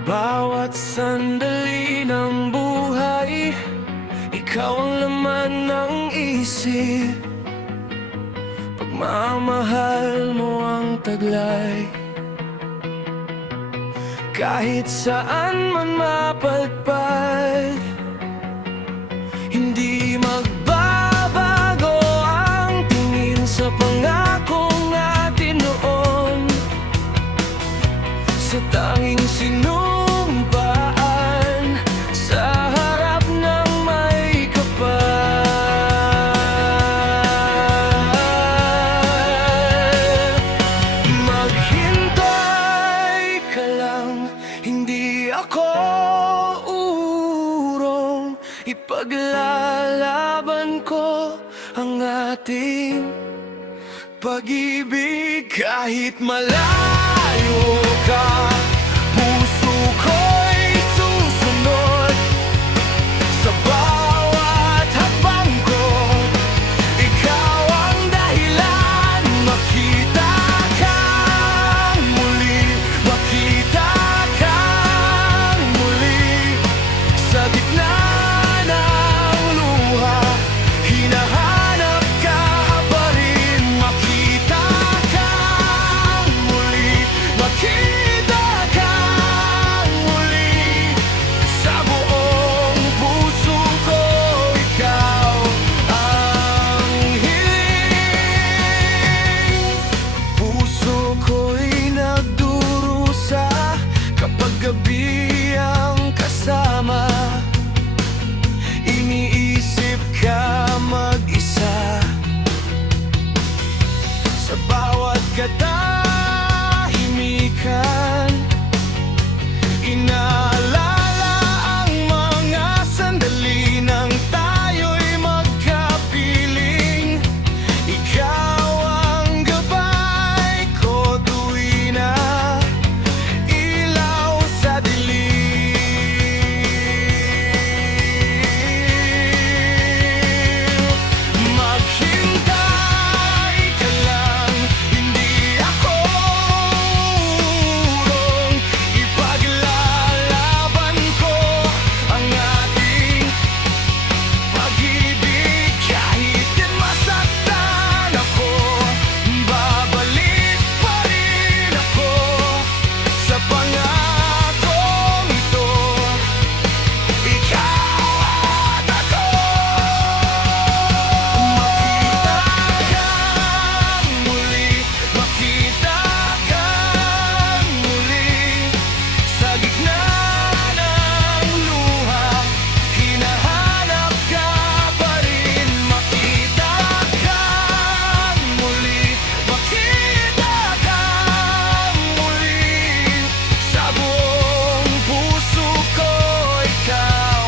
Bawat sandali ng buhay, ikaw ang laman ng isip. Pagmamahal mo ang taglay, kahit saan man mapadpad. Hindi magbabago ang tingin sa pangakong atin noon, sa tanging sinumpaan sa harap ng may kapal. Maghintay ka lang, hindi ako urong. Ipaglalaban ko ang ating pag-ibig kahit malayo ka. Puso ko'y susunod sa bawat hakbang ko. Ikaw ang dahilan, makita kang muli, makita kang muli. Sa gitna ng luha, hinahanap ka pa rin. Makita kang muli, makita kang muli. Sa buong puso ko, ikaw ang hiling. Puso ko'y nagdurusa kapag gabi ang kasama. Iniisip ka mag-isa sa bawat katahimikan. Inaalala ang mga sandali nang tayo'y magkapiling. Ikaw ang gabay ko tuwi na ilaw sa dilim. Maghintay ka lang, hindi ako urong. Ipaglalaban ko ang ating pag-ibig kahit yan masaktan ako. Babalik pa rin ako sa pangakong ito. Ikaw at ako. Makita kang muli, makita kang muli. Sa gitna ng luha, hinahanap ka pa rin. Makita kang muli, makita kang muli. Sa buong puso ko, ikaw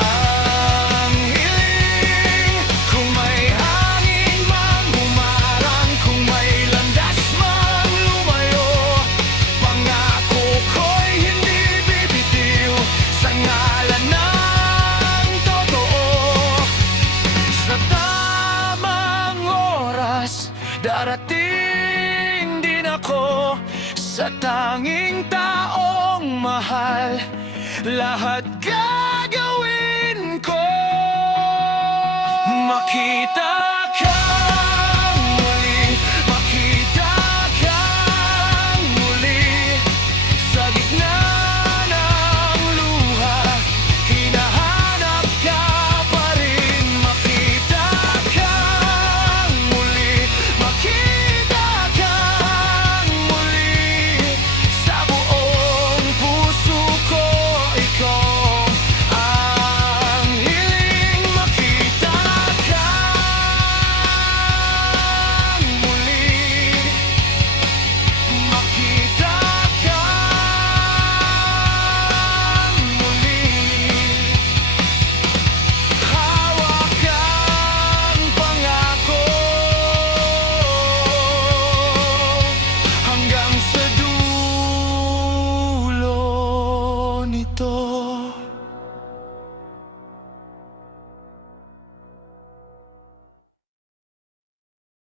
ang hiling. Kung may hangin mang humarang, kung may landas mang lumayo, pangako ko'y hindi bibitiw sa ngalan ng totoo. Sa tamang oras, darating din ako sa tanging taong mahal. Lahat gagawin ko, makita